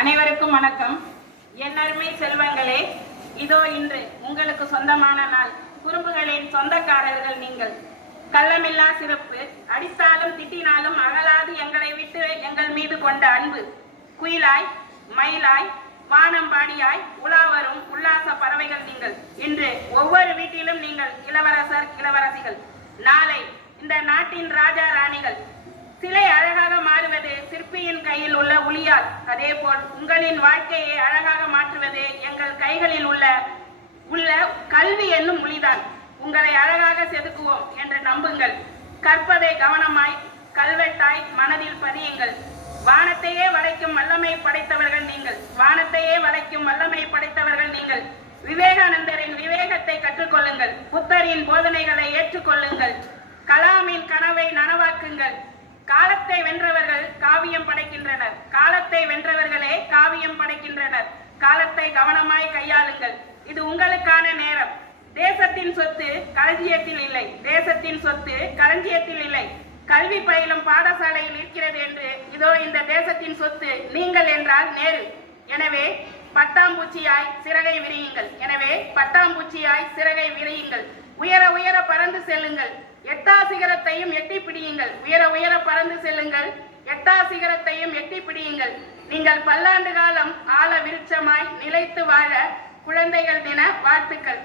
அனைவருக்கும் வணக்கம். என் அருமை செல்வங்களே, இதோ இன்று உங்களுக்கு சொந்தமான நாள். குறும்புகளின் சொந்தக்காரர்கள் நீங்கள். கள்ளமில்லா சிறப்பு, அடித்தாலும் திட்டினாலும் அகலாது எங்களை விட்டு எங்கள் மீது கொண்ட அன்பு. குயிலாய் மயிலாய் வானம்பாடியாய் உலாவரும் உல்லாச பறவைகள் நீங்கள். இன்று ஒவ்வொரு வீட்டிலும் நீங்கள் இளவரசர் இளவரசிகள். நாளை இந்த நாட்டின் ராஜா ராணிகள். சிலை அழகாக மாறுவது சிற்பியின் கையில் உள்ள ஒளியால், அதே போல் உங்களின் வாழ்க்கையை அழகாக மாற்றுவது எங்கள் கைகளில் உள்ள கல்வி என்னும் ஒளிதான். உங்களை அழகாக செதுக்குவோம் என்று நம்புங்கள். கற்பதை கவனமாய் கல்வெட்டாய் மனதில் பதியுங்கள். வானத்தையே வளைக்கும் வல்லமை படைத்தவர்கள் நீங்கள். வானத்தையே வளைக்கும் வல்லமை படைத்தவர்கள் நீங்கள். விவேகானந்தரின் விவேகத்தை கற்றுக்கொள்ளுங்கள். புத்தரின் போதனைகளை ஏற்றுக்கொள்ளுங்கள். கலாமின் கனவை நனவாக்குங்கள். காலத்தை வென்றவர்கள் காவியம் படைக்கின்றனர். காலத்தை வென்றவர்களே காவியம் படைக்கின்றனர். காலத்தை கவனமாய் கையாளுங்கள். இது உங்களுக்கான நேரம். தேசத்தின் சொத்து களஞ்சியத்தில் இல்லை. தேசத்தின் சொத்து களஞ்சியத்தில் இல்லை, கல்வி பயிலும் பாடசாலையில் இருக்கிறது என்று இதோ இந்த தேசத்தின் சொத்து நீங்கள் என்றால் நேரு. எனவே பட்டாம்பூச்சியாய் சிறகை விரியுங்கள். எனவே பட்டாம்பூச்சியாய் சிறகை விரியுங்கள். உயர உயர பறந்து செல்லுங்கள். எட்டா சிகரத்தையும் எட்டி பிடியுங்கள். உயர உயர பறந்து செல்லுங்கள். எட்டா சிகரத்தையும் எட்டி பிடியுங்கள். நீங்கள் பல்லாண்டு காலம் ஆழ விருட்சமாய் நிலைத்து வாழ குழந்தைகள் தின வாழ்த்துக்கள்.